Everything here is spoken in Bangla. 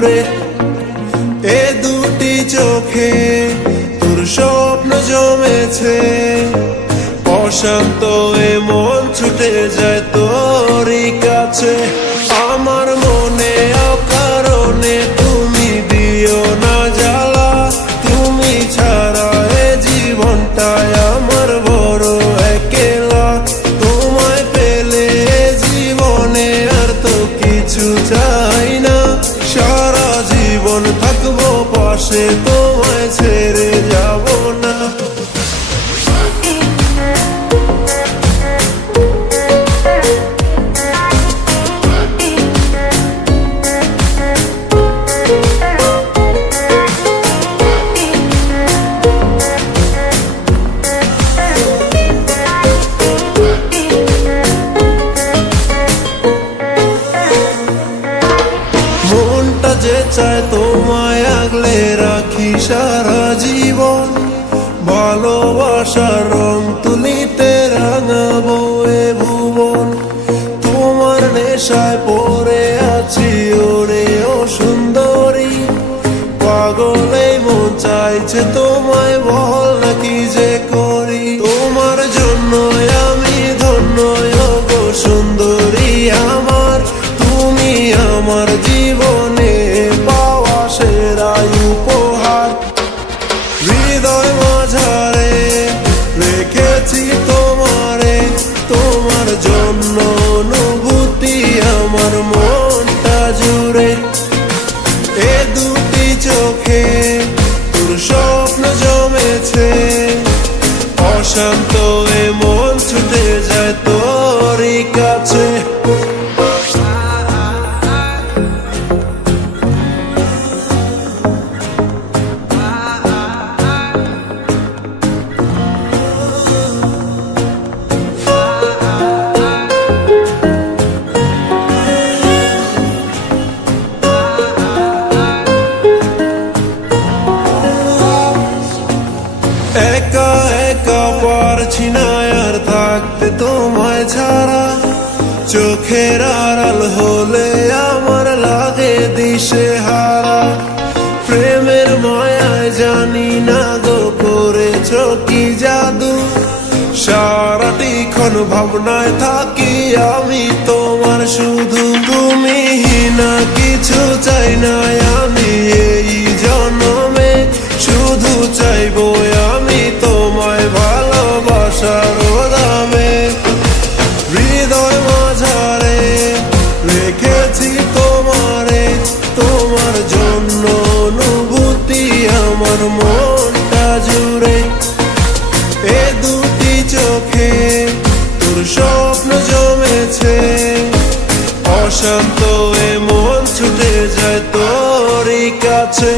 জুড়ে। এ দুটি চোখে তোর স্বপ্ন জমেছে, অশান্ত এ মন ছুটে যায় তোরই কাছে। আমার মনে অকারণে তুমি দিও না জ্বালা, তুমি ছাড়া এ জীবনটায় আমার বড় একলা। তোমায় পেলে জীবনে আর তো কিছু চাই না, সারা জীবন থাকবো পাশে, তোমায় ছেড়ে যাব না। মনটা যে চায় তোমায় আগলে রাখি সারা জীবন, ভালোবাসার রং তুলিতে রাঙাবো এ ভুবন। তোমার নেশায় পড়ে আছি ওরে ও সুন্দরী, পাগলে মন চাইছে তোমায়, বল না কি যে করি। তোমার জন্য আমি ধন্য গো সুন্দরী আমার, তুমি আমার জীবনে পাওয়া সেরা উপহার। হৃদয় মাঝারে রেখেছি তোমারে, তোমার জন্য অনুভূতি আমার মনটা জুড়ে। এ দুটি চোখে তোর স্বপ্ন জমেছে, অশান্ত এ মন ছুটে যায় তোরই কাছে। একা একা পারছি না আর থাকতে তোমায় ছাড়া, চোখের আড়াল হলে আমার লাগে দিশে হারা। প্রেমের মায়ায় জানি না গো করেছ কি জাদু, সারাটি ক্ষণ ভাবনায় থাকি আমি তোমার শুধু। তুমি না কিছু চাই না আমি এই জন্মে, শুধু চাইবো আমি তোমায় ভালোবাসার দামে। হৃদয় মাঝারে রেখেছি তোমারে, তোমার জন্য অনুভূতি আমার মনটা জুড়ে। এ দুটি চোখে তোর স্বপ্ন জমেছে, অশান্ত এ মন ছুটে যায় তোরই কাছে।